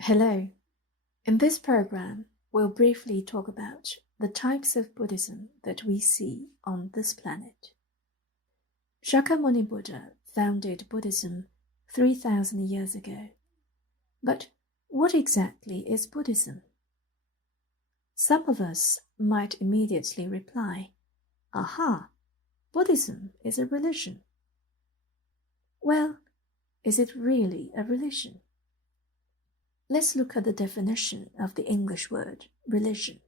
Hello. In this program, we'll briefly talk about the types of Buddhism that we see on this planet. Shakyamuni Buddha founded Buddhism 3,000 years ago. But what exactly is Buddhism? Some of us might immediately reply, "Aha, Buddhism is a religion." Well, is it really a religion? Let's look at the definition of the English word religion.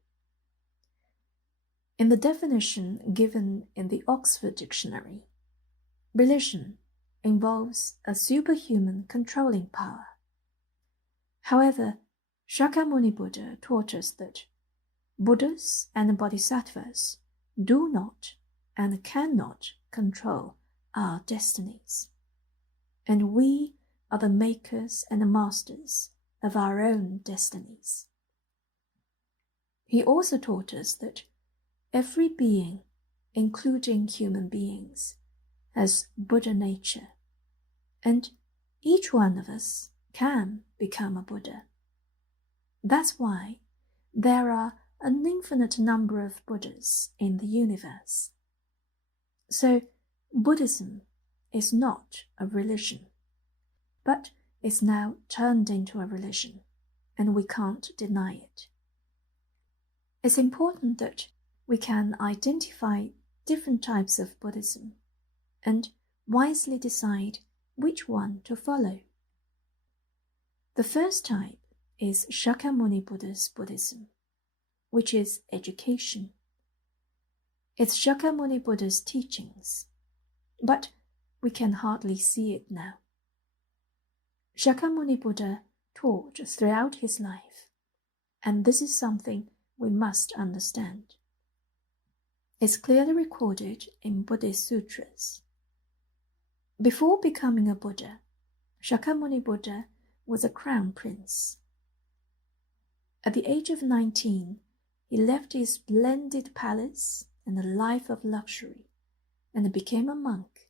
In the definition given in the Oxford Dictionary, religion involves a superhuman controlling power. However, Shakyamuni Buddha taught us that Buddhas and Bodhisattvas do not and cannot control our destinies, and we are the makers and the masters of our own destinies. He also taught us that every being, including human beings, has Buddha nature, and each one of us can become a Buddha. That's why there are an infinite number of Buddhas in the universe. So Buddhism is not a religion, but is now turned into a religion, and we can't deny it. It's important that we can identify different types of Buddhism and wisely decide which one to follow. The first type is Shakyamuni Buddha's Buddhism, which is education. It's Shakyamuni Buddha's teachings, but we can hardly see it now. Shakyamuni Buddha taught throughout his life, and this is something we must understand. It's clearly recorded in Buddhist sutras. Before becoming a Buddha, Shakyamuni Buddha was a crown prince. At the age of 19, he left his splendid palace and a life of luxury and became a monk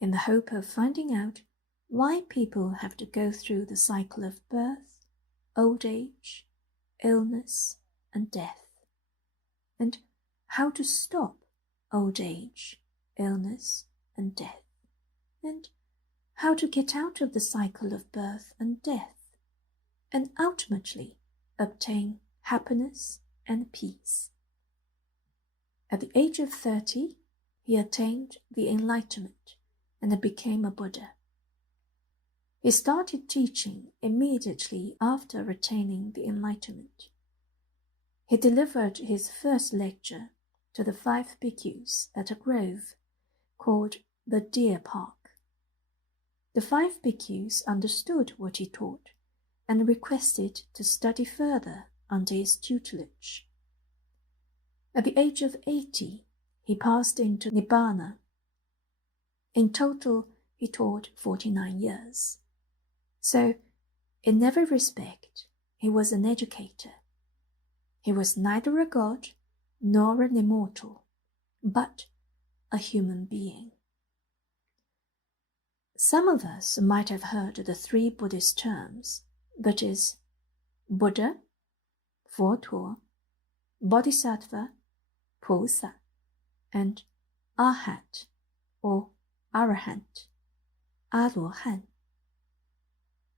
in the hope of finding out why people have to go through the cycle of birth, old age, illness, and death, and how to stop old age, illness, and death, and how to get out of the cycle of birth and death, and ultimately obtain happiness and peace. At the age of 30, he attained the enlightenment and became a Buddha. He started teaching immediately after attaining the enlightenment. He delivered his first lecture to the 5 bhikkhus at a grove called the Deer Park. The 5 bhikkhus understood what he taught and requested to study further under his tutelage. At the age of 80, he passed into Nibbana. In total, he taught 49 years. So, in every respect, he was an educator. He was neither a god nor an immortal, but a human being. Some of us might have heard the 3 Buddhist terms, that is, Buddha, 佛陀, Bodhisattva, 菩萨, and Arhat, or Arahant, 阿罗汉.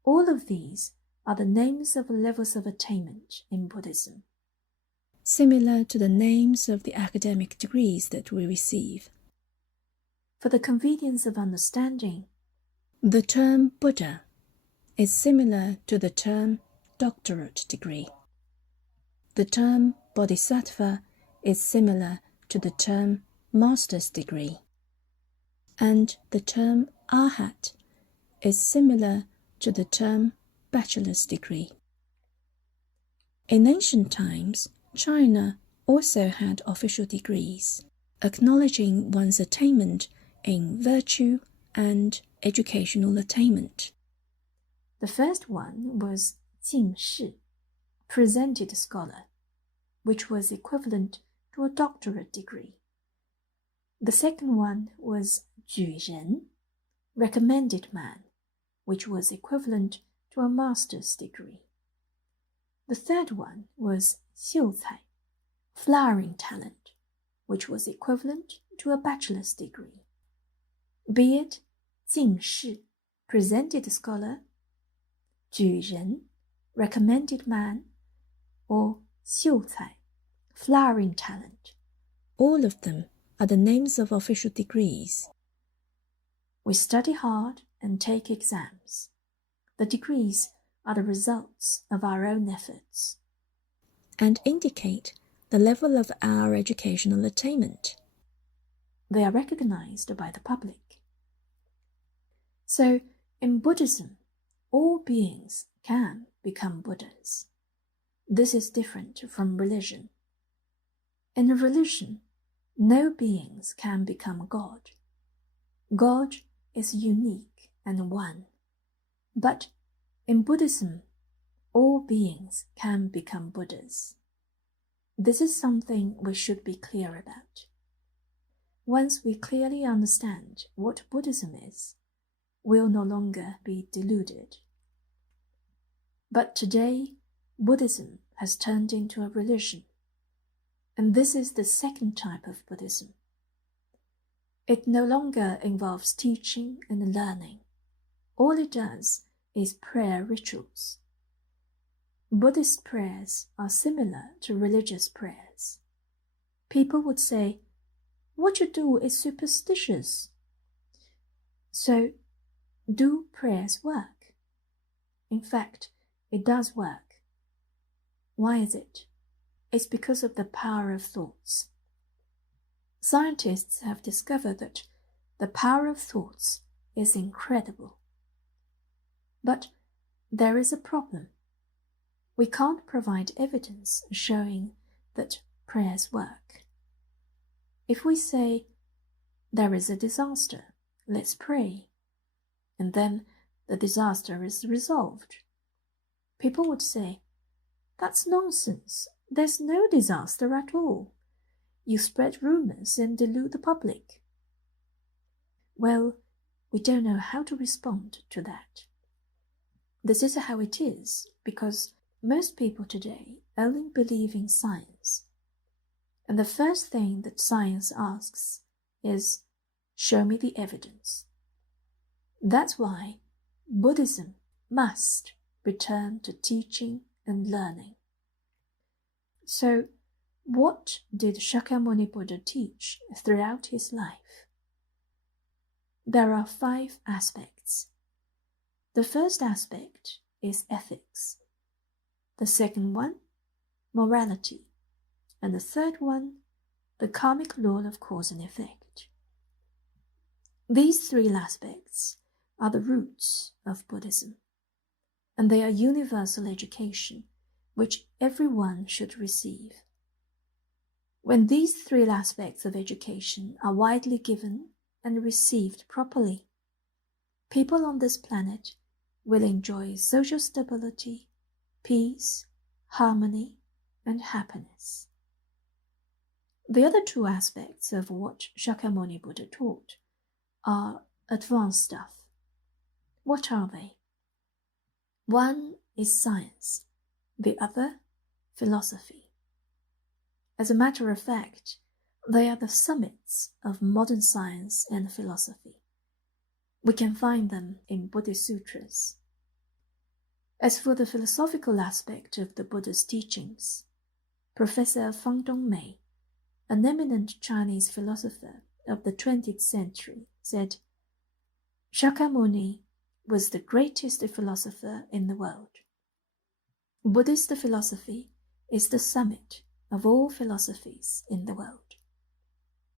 All of these are the names of levels of attainment in Buddhism, similar to the names of the academic degrees that we receive. For the convenience of understanding, the term Buddha is similar to the term doctorate degree. The term Bodhisattva is similar to the term master's degree, and the term Arhat is similar to the term bachelor's degree. In ancient times, China also had official degrees, acknowledging one's attainment in virtue and educational attainment. The first one was 进士, presented scholar, which was equivalent to a doctorate degree. The second one was 举人, recommended man, which was equivalent to a master's degree. The third one was 秀才, flowering talent, which was equivalent to a bachelor's degree. Be it 进士, presented scholar, 举人, recommended man, or 秀才, flowering talent. All of them are the names of official degrees. We study hard and take exams. The degrees are the results of our own efforts and indicate the level of our educational attainment. They are recognized by the public. So, in Buddhism, all beings can become Buddhas. This is different from religion. In a religion, no beings can become God. God is unique and one. But in Buddhism, all beings can become Buddhas. This is something we should be clear about. Once we clearly understand what Buddhism is, we'll no longer be deluded. But today, Buddhism has turned into a religion, and this is the second type of Buddhism. It no longer involves teaching and learning. All it does is prayer rituals. Buddhist prayers are similar to religious prayers. People would say, what you do is superstitious. So, do prayers work? In fact, it does work. Why is it? It's because of the power of thoughts. Scientists have discovered that the power of thoughts is incredible. But there is a problem. We can't provide evidence showing that prayers work. If we say, there is a disaster, let's pray, and then the disaster is resolved, people would say, that's nonsense. There's no disaster at all. You spread rumors and delude the public. Well, we don't know how to respond to that. This is how it is because most people today only believe in science. And the first thing that science asks is, show me the evidence. That's why Buddhism must return to teaching and learning. So, what did Shakyamuni Buddha teach throughout his life? There are 5 aspects. The first aspect is ethics. The second one, morality. And the third one, the karmic law of cause and effect. These 3 aspects are the roots of Buddhism, and they are universal education, which everyone should receive. When these 3 aspects of education are widely given and received properly, people on this planet will enjoy social stability, peace, harmony, and happiness. The other 2 aspects of what Shakyamuni Buddha taught are advanced stuff. What are they? One is science, the other, philosophy. As a matter of fact, they are the summits of modern science and philosophy. We can find them in Buddhist sutras. As for the philosophical aspect of the Buddha's teachings, Professor Fang Dongmei, an eminent Chinese philosopher of the 20th century, said, Shakyamuni was the greatest philosopher in the world. Buddhist philosophy is the summit of all philosophies in the world.